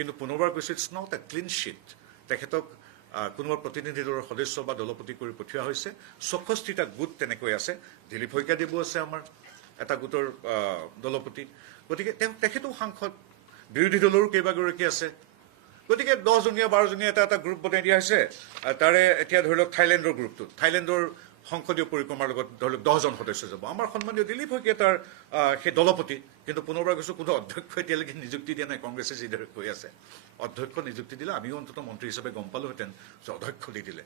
কিন্তু পুনৰবাৰ কৈছোঁ it's not a clean sheet তেখেতক কোনোবা প্ৰতিনিধি দলৰ সদস্য বা দলপতি কৰি পঠিওৱা হৈছে ৬৬টা গোট তেনেকৈ আছে দিলীপ শইকীয়াদেৱো আছে আমাৰ এটা গোটৰ দলপতি গতিকে তেখেতো সাংসদ বিৰোধী দলৰো কেইবাগৰাকী আছে গতিকে 10জনীয়া 12জনীয়া এটা গ্ৰুপ বনাই দিয়া হৈছে তাৰে এতিয়া ধৰি লওক থাইলেণ্ডৰ গ্ৰুপটো থাইলেণ্ডৰ সংসদীয় পৰিক্ৰমাৰ লগত ধৰি লওক 10জন সদস্য যাব আমাৰ সন্মানীয় দিলীপ শইকীয়া তাৰ সেই দলপতি কিন্তু পুনৰবাৰ কৈছোঁ কোনো অধ্যক্ষ এতিয়ালৈকে নিযুক্তি দিয়া নাই কংগ্ৰেছে যিদৰে কৈ আছে অধ্যক্ষ নিযুক্তি দিলে আমিও অন্ততঃ মন্ত্ৰী হিচাপে গম পালোহেঁতেন যে অধ্যক্ষ দি দিলে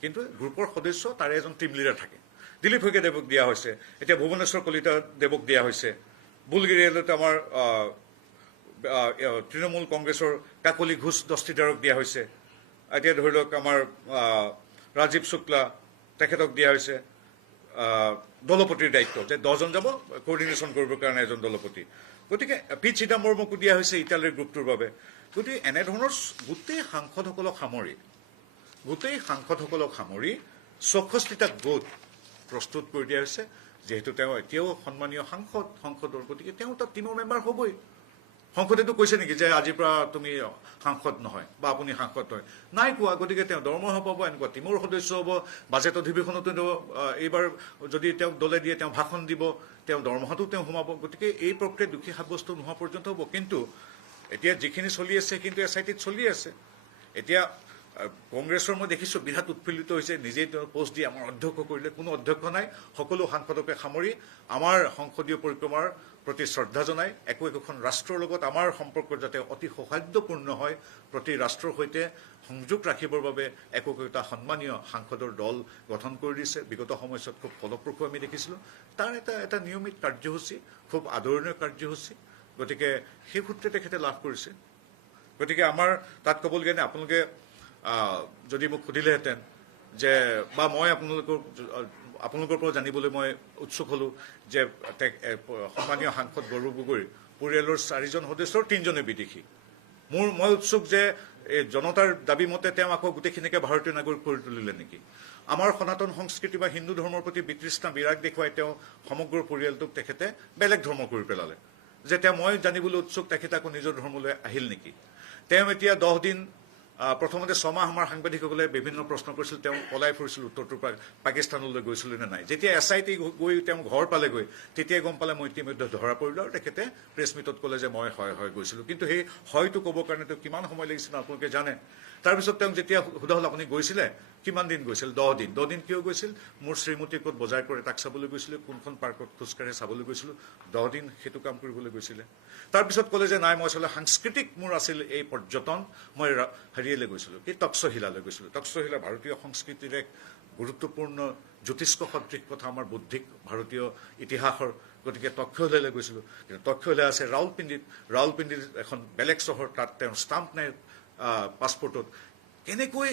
কিন্তু গ্ৰুপৰ সদস্য তাৰে এজন টিম লিডাৰ থাকে দিলীপ শইকীয়া দেৱক দিয়া হৈছে এতিয়া ভুৱনেশ্বৰ কলিতা দেৱক দিয়া হৈছে বুলগেৰিয়ালৈ আমাৰ তৃণমূল কংগ্ৰেছৰ কাকলি ঘোষ দস্তিদাৰক দিয়া হৈছে এতিয়া ধৰি লওক আমাৰ ৰাজীৱ শুক্লা তেখেতক দিয়া হৈছে দলপতিৰ দায়িত্ব যে 10জন যাব কোঅৰ্ডিনেশ্যন কৰিবৰ কাৰণে এজন দলপতি গতিকে পি চিদাম্বৰমকো দিয়া হৈছে ইটালীৰ গ্ৰুপটোৰ বাবে গতিকে এনেধৰণৰ গোটেই সাংসদসকলক সামৰি ৬৬টা গোট প্ৰস্তুত কৰি দিয়া হৈছে যিহেতু তেওঁ এতিয়াও সন্মানীয় সংসদৰ গতিকে তেওঁ তাত টিমৰ মেম্বাৰ হ'বই সংসদেতো কৈছে নেকি যে আজিৰ পৰা তুমি সাংসদ নহয় বা আপুনি সাংসদ নহয় নাই কোৱা গতিকে তেওঁ দৰমহা পাব এনেকুৱা টিমৰ সদস্য হ'ব বাজেট অধিৱেশনতো এইবাৰ যদি তেওঁক দলে দিয়ে তেওঁ ভাষণ দিব তেওঁ দৰমহাটো তেওঁ সোমাব গতিকে এই প্ৰক্ৰিয়া দোষী সাব্যস্ত নোহোৱা পৰ্যন্ত হ'ব কিন্তু এতিয়া যিখিনি চলি আছে কিন্তু SITত চলি আছে এতিয়া কংগ্ৰেছৰ মই দেখিছোঁ বিৰাট উৎফুল্লিত হৈছে নিজেই তেওঁ পোষ্ট দি আমাৰ অধ্যক্ষ কৰিলে কোনো অধ্যক্ষ নাই সকলো সাংসদকে সামৰি আমাৰ সংসদীয় পৰিক্ৰমাৰ প্ৰতি শ্ৰদ্ধা জনাই একোখন ৰাষ্ট্ৰৰ লগত আমাৰ সম্পৰ্ক যাতে অতি সৌহাৰ্দ্যপূৰ্ণ হয় প্ৰতি ৰাষ্ট্ৰৰ সৈতে সংযোগ ৰাখিবৰ বাবে একোটা সন্মানীয় সাংসদৰ দল গঠন কৰি দিছে বিগত সময়ছোৱাত খুব ফলপ্ৰসূ আমি দেখিছিলোঁ তাৰ এটা নিয়মিত কাৰ্যসূচী খুব আদৰণীয় কাৰ্যসূচী গতিকে সেই সূত্ৰে তেখেতে লাভ কৰিছে গতিকে আমাৰ তাত ক'বলগীয়া নাই আপোনালোকে যদি মোক সুধিলেহেঁতেন যে বা মই আপোনালোকৰ পৰা জানিবলৈ মই উৎসুক হ'লোঁ যে সন্মানীয় সাংসদ গৌৰৱ গগৈৰ পৰিয়ালৰ 4জন সদস্যৰ 3জনে বিদেশী মই উৎসুক যে এই জনতাৰ দাবী মতে তেওঁ আকৌ গোটেইখিনিকে ভাৰতীয় নাগৰিক কৰি তুলিলে নেকি আমাৰ সনাতন সংস্কৃতি বা হিন্দু ধৰ্মৰ প্ৰতি বিতৃষ্ণা বিৰাগ দেখুৱাই তেওঁ সমগ্ৰ পৰিয়ালটোক তেখেতে বেলেগ ধৰ্ম কৰি পেলালে যে তেওঁ মই জানিবলৈ উৎসুক তেখেতে আকৌ নিজৰ ধৰ্মলৈ আহিল নেকি তেওঁ এতিয়া 10 দিন প্ৰথমতে 6 মাহ আমাৰ সাংবাদিকসকলে বিভিন্ন প্ৰশ্ন কৰিছিল তেওঁ পলাই ফুৰিছিল উত্তৰটোৰ পৰা পাকিস্তানলৈ গৈছিল নে নাই যেতিয়া SIT গৈ তেওঁ ঘৰ পালেগৈ তেতিয়াই গম পালে মই ইতিমধ্যে ধৰা পৰিলোঁ আৰু তেখেতে প্ৰেছ মিটত ক'লে যে মই হয় গৈছিলোঁ কিন্তু সেই হয়তো ক'বৰ কাৰণে তেওঁ কিমান সময় লাগিছিল আপোনালোকে জানে তাৰপিছত তেওঁক যেতিয়া সোধা হ'ল আপুনি গৈছিলে কিমান দিন গৈছিল 10 দিন কিয় গৈছিল মোৰ শ্ৰীমতী ক'ত বজাৰ কৰে তাক চাবলৈ গৈছিলোঁ কোনখন পাৰ্কত খোজকাঢ়ি চাবলৈ গৈছিলোঁ 10 দিন সেইটো কাম কৰিবলৈ গৈছিলে তাৰপিছত ক'লে যে নাই মই আচলতে সাংস্কৃতিক মোৰ আছিল এই পৰ্যটন মই হেৰিয়ালৈ গৈছিলোঁ কি তক্ষশিলালৈ গৈছিলোঁ তক্ষশিলা ভাৰতীয় সংস্কৃতিৰ এক গুৰুত্বপূৰ্ণ জ্যোতিষ্ক সদৃশ কথা আমাৰ বুদ্ধিক ভাৰতীয় ইতিহাসৰ গতিকে তক্ষশিলালৈ গৈছিলোঁ কিন্তু তক্ষশিলা আছে ৰাউলপিণ্ডিত এখন বেলেগ চহৰ তাত তেওঁৰ ষ্টাম্প নাই পাছপৰ্টত কেনেকৈ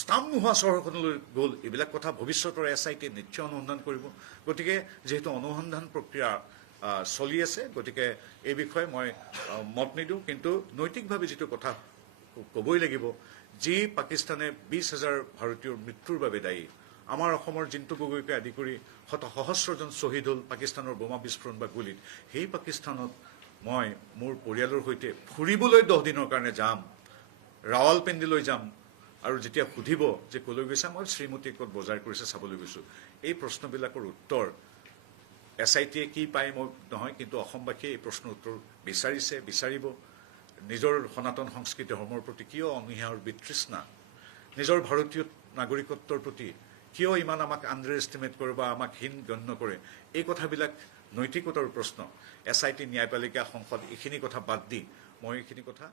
ষ্টাম্প নোহোৱা চহৰখনলৈ গ'ল এইবিলাক কথা ভৱিষ্যতৰ SIT নিশ্চয় অনুসন্ধান কৰিব গতিকে যিহেতু অনুসন্ধান প্ৰক্ৰিয়া চলি আছে গতিকে এই বিষয়ে মই মত নিদিওঁ কিন্তু নৈতিকভাৱে যিটো কথা ক'বই লাগিব যি পাকিস্তানে 20,000 ভাৰতীয়ৰ মৃত্যুৰ বাবে দায়ী আমাৰ অসমৰ জিন্তু গগৈকে আদি কৰি সহস্ৰজন শ্বহীদ হ'ল পাকিস্তানৰ বোমা বিস্ফোৰণ বা গুলীত সেই পাকিস্তানত মই মোৰ পৰিয়ালৰ সৈতে ফুৰিবলৈ 10 দিনৰ কাৰণে যাম ৰাৱালপিণ্ডিলৈ যাম আৰু যেতিয়া সুধিব যে ক'লৈ গৈছা মই শ্ৰীমতী ক'ত বজাৰ কৰিছে চাবলৈ গৈছোঁ এই প্ৰশ্নবিলাকৰ উত্তৰ SITয়ে কি পায় মই নহয় কিন্তু অসমবাসীয়ে এই প্ৰশ্নৰ উত্তৰ বিচাৰিব নিজৰ সনাতন সংস্কৃতি ধৰ্মৰ প্ৰতি কিয় অনীহাৰ বিতৃষ্ণা নিজৰ ভাৰতীয় নাগৰিকত্বৰ প্ৰতি কিয় ইমান আমাক আণ্ডাৰ এষ্টিমেট কৰে বা আমাক হীন গণ্য কৰে এই কথাবিলাক নৈতিকতাৰ প্ৰশ্ন SIT ন্যায়পালিকা সংসদ এইখিনি কথা বাদ দি মই এইখিনি কথা